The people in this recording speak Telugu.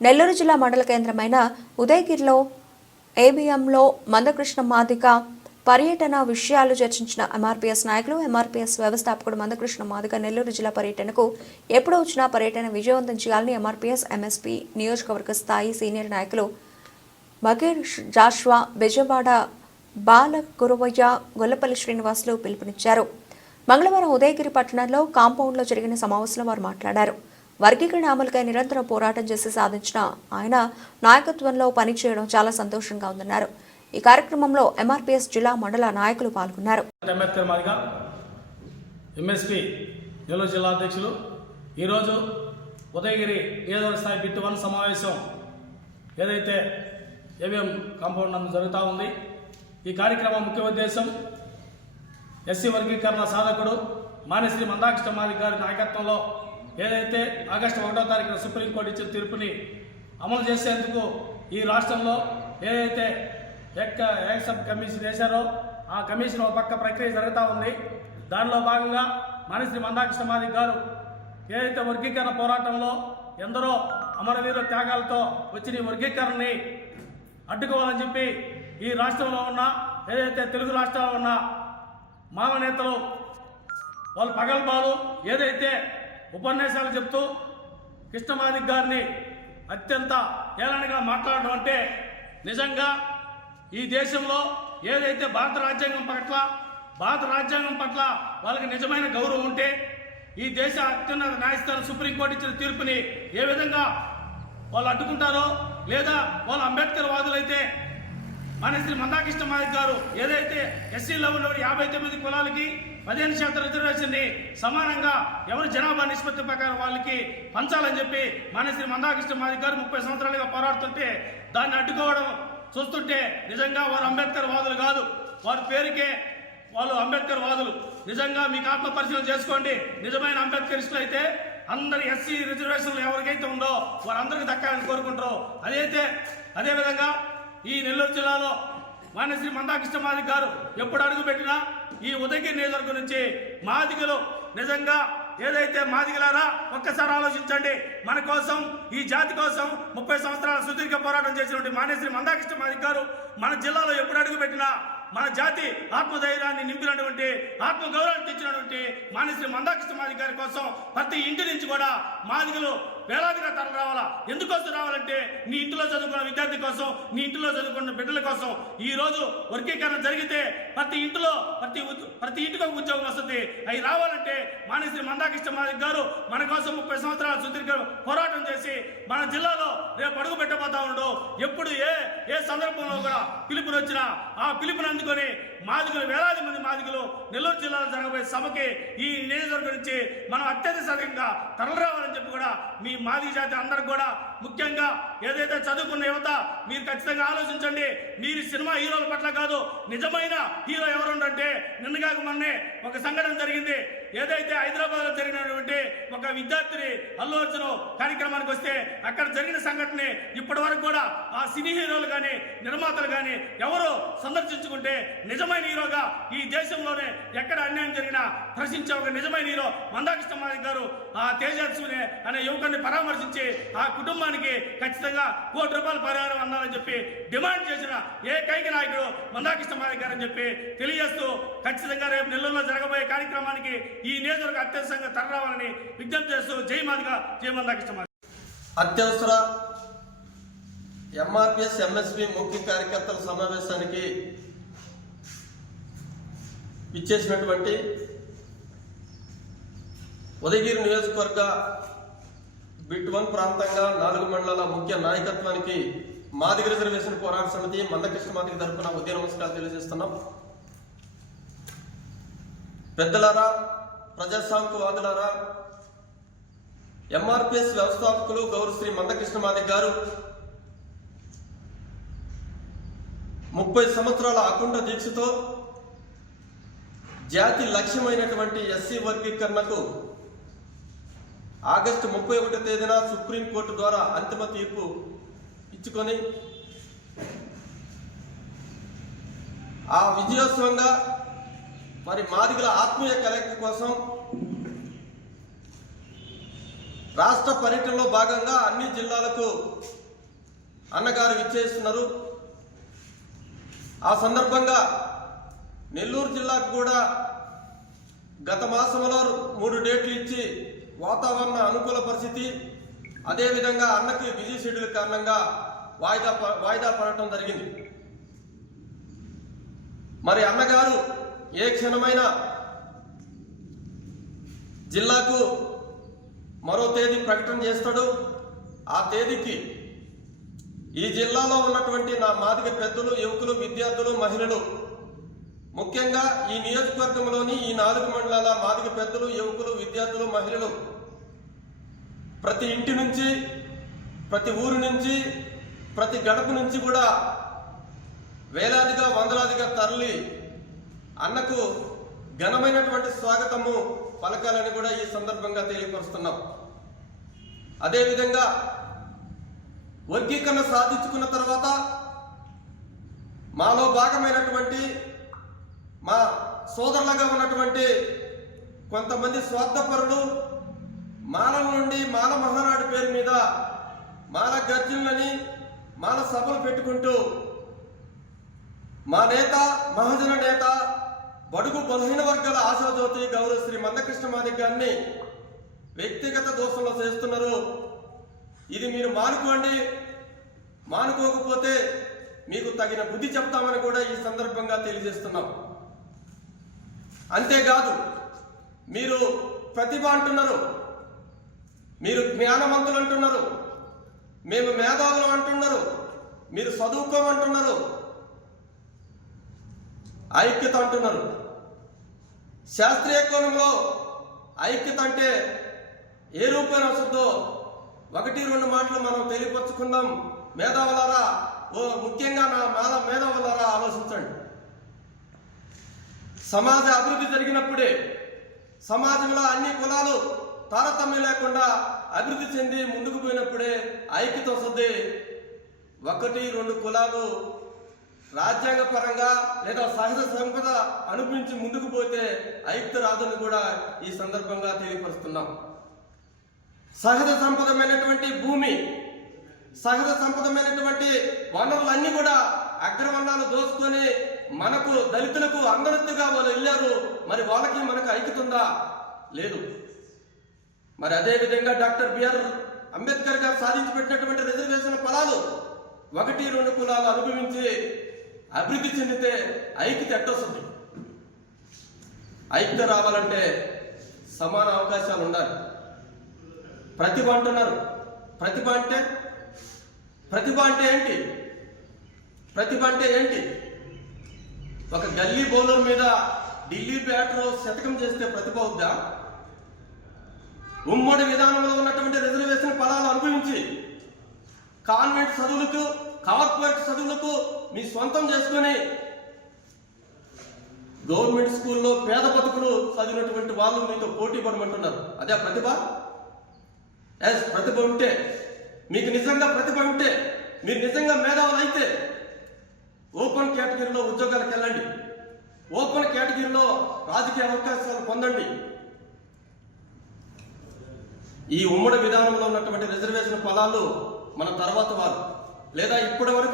నెల్లూరు జిల్లా మండల కేంద్రమైన ఉదయగిరిలో ఏబిఎంలో మందకృష్ణ మాదిగ పర్యటన విషయాలు చర్చించిన ఎంఆర్పీఎస్ నాయకులు. ఎంఆర్పీఎస్ వ్యవస్థాపకుడు మందకృష్ణ మాదిగ నెల్లూరు జిల్లా పర్యటనకు ఎప్పుడు వచ్చినా పర్యటన విజయవంతం చేయాలని ఎంఆర్పీఎస్ ఎంఎస్పీ నియోజకవర్గ స్థాయి సీనియర్ నాయకులు మగేర్ జాష్వా, బెజవాడ బాల గురువయ్య, గొల్లపల్లి శ్రీనివాసులు పిలుపునిచ్చారు. మంగళవారం ఉదయగిరి పట్టణంలో కాంపౌండ్లో జరిగిన సమావేశంలో వారు మాట్లాడారు. వర్గీకరణ అమలుకై నిరంతరం పోరాటం చేసి సాధించిన ఆయన నాయకత్వంలో పనిచేయడం చాలా సంతోషంగా ఉందన్నారు. ఈ కార్యక్రమంలో ఎంఆర్పీఎస్ జిల్లా మండల నాయకులు పాల్గొన్నారు. ఎంఎస్పీ నెల్లూరు జిల్లా అధ్యక్షులు ఈరోజు ఉదయగిరి నియోజకవర్గ స్థాయి బిట్ 1 సమావేశం ఏదైతే ఏబిఎం కాంపౌండ్ నందు జరుగుతూ ఉంది. ఈ కార్యక్రమం ముఖ్య ఉద్దేశం ఎస్సీ వర్గీకరణ సాధకుడు మానేశ్రీ మందాకృష్ణ మాదిగ గారి నాయకత్వంలో ఏదైతే ఆగస్టు 1వ తారీఖున సుప్రీంకోర్టు ఇచ్చిన తీర్పుని అమలు చేసేందుకు ఈ రాష్ట్రంలో ఏదైతే సబ్ కమిషన్ వేశారో ఆ కమిషన్ ఒక పక్క ప్రక్రియ జరుగుతూ ఉంది. దానిలో భాగంగా మానేశ్రీ మందాకృష్ణ మాదిగ గారు ఏదైతే వర్గీకరణ పోరాటంలో ఎందరో అమరవీర త్యాగాలతో వచ్చిన ఈ వర్గీకరణని అడ్డుకోవాలని చెప్పి ఈ రాష్ట్రంలో ఉన్న ఏదైతే తెలుగు రాష్ట్రాల్లో ఉన్న మాల నేతలు వాళ్ళు పగల్బాలు ఏదైతే ఉపన్యాసాలు చెప్తూ కృష్ణ మాదిగ గారిని అత్యంత ఏలనగా మాట్లాడడం అంటే నిజంగా ఈ దేశంలో ఏదైతే భారత రాజ్యాంగం పట్ల వాళ్ళకి నిజమైన గౌరవం ఉంటే ఈ దేశ అత్యున్నత న్యాయస్థానం సుప్రీంకోర్టు ఇచ్చిన తీర్పుని ఏ విధంగా వాళ్ళు అడ్డుకుంటారో, లేదా వాళ్ళు అంబేద్కర్ వాదులైతే మానేశ్రీ మందాకృష్ణ మాదిగ గారు ఏదైతే ఎస్సీలో ఉన్న 59 కులాలకి 15% రిజర్వేషన్ని సమానంగా ఎవరు జనాభా నిష్పత్తి ప్రకారం వాళ్ళకి పంచాలని చెప్పి మానేశ్రీ మందాకృష్ణ మాదిగ గారు 30 సంవత్సరాలుగా పోరాడుతుంటే దాన్ని అడ్డుకోవడం చూస్తుంటే నిజంగా వారు అంబేద్కర్ వాదులు కాదు, వారి పేరుకే వాళ్ళు అంబేద్కర్ వాదులు. నిజంగా మీకు ఆత్మ పరిశీలన చేసుకోండి. నిజమైన అంబేద్కరిస్టులు అయితే అందరు ఎస్సీ రిజర్వేషన్లు ఎవరికైతే ఉందో వారందరికీ దక్కాలని కోరుకుంటారు. అదేవిధంగా ఈ నెల్లూరు జిల్లాలో మానేశ్రీ మందాకృష్ణ మాదిగ గారు ఎప్పుడు అడుగుపెట్టినా ఈ ఉదయగిరి నియోజకవర్గం నుంచి మాదిగలు నిజంగా ఏదైతే మాదిగలారా ఒక్కసారి ఆలోచించండి. మన కోసం, ఈ జాతి కోసం 30 సంవత్సరాల సుదీర్ఘ పోరాటం చేసినటువంటి మానేశ్రీ మందాకృష్ణ మాదిగ గారు మన జిల్లాలో ఎప్పుడు అడుగుపెట్టినా మన జాతి ఆత్మధైర్యాన్ని నింపినటువంటి, ఆత్మగౌరవాన్ని తెచ్చినటువంటి మానేశ్రీ మందాకృష్ణ మాదిగ గారి కోసం ప్రతి ఇంటి నుంచి కూడా మాదిగలు వేలాదిగా తరలి రావాలా. ఎందుకోసం రావాలంటే నీ ఇంటిలో చదువుకున్న విద్యార్థి కోసం, నీ ఇంటిలో చదువుకున్న బిడ్డల కోసం. ఈ రోజు వర్గీకరణ జరిగితే ప్రతి ఇంటిలో ప్రతి ఇంటికి ఒక ఉద్యోగం వస్తుంది. అవి రావాలంటే మానేశ్రీ మందాకృష్ణ మాదిగ గారు మన కోసం 30 సంవత్సరాల సుదీర్ఘ పోరాటం చేసి మన జిల్లాలో రేపు అడుగు పెట్టబోతా ఉండడు. ఎప్పుడు ఏ సందర్భంలో కూడా పిలుపుని వచ్చినా ఆ పిలుపుని అందుకొని మాదిగలు, వేలాది మంది మాదిగలు నెల్లూరు జిల్లాలో జరగబోయే సభకి ఈ నియోజకవర్గం నుంచి మనం అత్యధిక సంఖ్యంగా తరలి రావాలని చెప్పి కూడా మీ మాదిగ జాతి అందరికి కూడా, ముఖ్యంగా ఏదైతే చదువుకున్న యువత మీరు ఖచ్చితంగా ఆలోచించండి. మీరు సినిమా హీరోల పట్ల కాదు, నిజమైన హీరో ఎవరుండంటే నిన్నగాక మొన్నే ఒక సంఘటన జరిగింది. ఏదైతే హైదరాబాద్లో జరిగినటువంటి ఒక విద్యార్థిని అల్లు అర్జున్ కార్యక్రమానికి వస్తే అక్కడ జరిగిన సంఘటన ఇప్పటి వరకు కూడా ఆ సినీ హీరోలు కానీ నిర్మాతలు కానీ ఎవరు సందర్శించుకుంటే నిజమైన హీరోగా ఈ దేశంలోనే ఎక్కడ అన్యాయం జరిగినా ప్రశ్నించే ఒక నిజమైన హీరో మందాకృష్ణ మాదిగ గారు ఆ తేజస్సునే అనే యువకుడిని పరామర్శించి ఆ కుటుంబానికి ఖచ్చితంగా ₹1 కోటి పరిహారం అందాలని చెప్పి డిమాండ్ చేసిన ఏకైక నాయకుడు మందాకృష్ణ మాదిగ గారు అని చెప్పి తెలియజేస్తూ ఖచ్చితంగా రేపు నెల్లూరులో జరగబోయే కార్యక్రమానికి ఈ నియోజకవర్గ అత్యవసరంగా తరలిరావాలని విజ్ఞప్తి చేస్తూ జై మాదిగ, జై మందాకృష్ణ మాదిగ. అత్యవసర ఎంఆర్పీఎస్ ఎంఎస్పీ ముఖ్య కార్యకర్తల సమావేశానికి ఇచ్చేసినటువంటి ఉదయగిరి నియోజకవర్గ బిట్ 1 ప్రాంతంగా 4 మండలాల ముఖ్య నాయకత్వానికి మాదిగ రిజర్వేషన్ పోరాట సమితి మందకృష్ణ మాదిగ తరఫున ఉదయ నమస్కారాలు తెలియజేస్తున్నాం. పెద్దలారా, ప్రజాస్వామికవాదులారా, ఎంఆర్పీఎస్ వ్యవస్థాపకులు గౌరవ శ్రీ మందకృష్ణ మాదిగ గారు 30 సంవత్సరాల అకుంఠ దీక్షతో జాతి లక్ష్యమైనటువంటి ఎస్సీ వర్గీకరణకు ఆగస్టు 31వ తేదీన సుప్రీంకోర్టు ద్వారా అంతిమ తీర్పు ఇచ్చుకొని ఆ విజయోత్సవంగా మరి మాదిగల ఆత్మీయ కలయిక కోసం రాష్ట్ర పర్యటనలో భాగంగా అన్ని జిల్లాలకు అన్నగారు విచ్చేస్తున్నారు. ఆ సందర్భంగా నెల్లూరు జిల్లాకు కూడా గత మాసంలో 3 డేట్లు ఇచ్చి వాతావరణ అనుకూల పరిస్థితి, అదేవిధంగా అన్నకి బిజీ షెడ్యూల్ కారణంగా వాయిదా పడటం జరిగింది. మరి అన్నగారు ఏ క్షణమైనా జిల్లాకు మరో తేదీ ప్రకటన చేస్తాడు. ఆ తేదీకి ఈ జిల్లాలో ఉన్నటువంటి నా మాదిగ పెద్దలు, యువకులు, విద్యార్థులు, మహిళలు, ముఖ్యంగా ఈ నియోజకవర్గంలోని ఈ 4 మండలాల మాదిగ పెద్దలు, యువకులు, విద్యార్థులు, మహిళలు ప్రతి ఇంటి నుంచి, ప్రతి ఊరు నుంచి, ప్రతి గడప నుంచి కూడా వేలాదిగా, వందలాదిగా తరలి అన్నకు ఘనమైనటువంటి స్వాగతము పలకాలని కూడా ఈ సందర్భంగా తెలియపరుస్తున్నాం. అదేవిధంగా వర్గీకరణ సాధించుకున్న తర్వాత మాలో భాగమైనటువంటి మా సోదరులుగా ఉన్నటువంటి కొంతమంది స్వార్థపరులు మాలల నుండి మాల మహానాడు పేరు మీద మాల గర్జనలని, మాల సభలు పెట్టుకుంటూ మా నేత, మహాజన నేత, బడుగు బలహీన వర్గాల ఆశాజ్యోతి గౌరవ శ్రీ మందకృష్ణ మాదిగ గారిని వ్యక్తిగత దోషంలో చేస్తున్నారు. ఇది మీరు మానుకోండి, మానుకోకపోతే మీకు తగిన బుద్ధి చెప్తామని కూడా ఈ సందర్భంగా తెలియజేస్తున్నాం. అంతేకాదు, మీరు ప్రతిభ అంటున్నారు, మీరు జ్ఞానవంతులు అంటున్నారు, మేము మేధావులు అంటున్నారు, మీరు చదువుకోమంటున్నారు, ఐక్యత అంటున్నారు. శాస్త్రీయ కోణంలో ఐక్యత అంటే ఏ రూపేణ వస్తుందో 1-2 మాటలు మనం తెలియపరుచుకుందాం. మేధావులారా, ముఖ్యంగా నా మేధావులారా ఆలోచించండి. సమాజ అభివృద్ధి జరిగినప్పుడే, సమాజంలో అన్ని కులాలు తారతమ్యం లేకుండా అభివృద్ధి చెంది ముందుకు పోయినప్పుడే ఐక్యత వస్తుంది. 1-2 కులాలు రాజ్యాంగ పరంగా లేదా సహజ సంపద అనుభవించి ముందుకు పోతే ఐక్యత రాదని కూడా ఈ సందర్భంగా తెలియపరుస్తున్నాం. సహజ సంపదమైనటువంటి భూమి, సహజ సంపదమైనటువంటి వనరులన్నీ కూడా అగ్రవర్ణాలు దోచుకొని మనకు దళితులకు అందరిగా వాళ్ళు వెళ్ళారు. మరి వాళ్ళకి మనకు ఐక్యత ఉందా? లేదు. మరి అదేవిధంగా డాక్టర్ బిఆర్ అంబేద్కర్ గారు సాధించి పెట్టినటువంటి రిజర్వేషన్ ఫలాలు 1-2 కులాలు అనుభవించి అభివృద్ధి చెందితే ఐక్యత ఎట్టొస్తుంది? ఐక్యత రావాలంటే సమాన అవకాశాలు ఉండాలి. ప్రతిభ అంటున్నారు. ప్రతిభ అంటే ఏంటి? ప్రతిభ అంటే ఏంటి? ఒక గల్లీ బౌలర్ మీద ఢిల్లీ బ్యాటర్ శతకం చేస్తే ప్రతిభ అవుద్దా? ఉమ్మడి విధానంలో ఉన్నటువంటి రిజర్వేషన్ ఫలాలు అనుభవించి కాన్వెంట్ చదువులకు, కార్పొరేట్ చదువులకు మీ సొంతం చేసుకొని గవర్నమెంట్ స్కూల్లో పేద బతుకులు చదివినటువంటి వాళ్ళు మీతో పోటీ పడమంటున్నారు. అదే ప్రతిభ? ప్రతిభ ఉంటే, మీకు నిజంగా ప్రతిభ ఉంటే, మీరు నిజంగా మేధావులు అయితే ఓపెన్ కేటగిరీలో ఉద్యోగాలకు వెళ్ళండి, ఓపెన్ కేటగిరీలో రాజకీయ అవకాశాలు పొందండి. ఈ ఉమ్మడి విధానంలో ఉన్నటువంటి రిజర్వేషన్ ఫలాలు మన తర్వాత వారు లేదా ఇప్పటి వరకు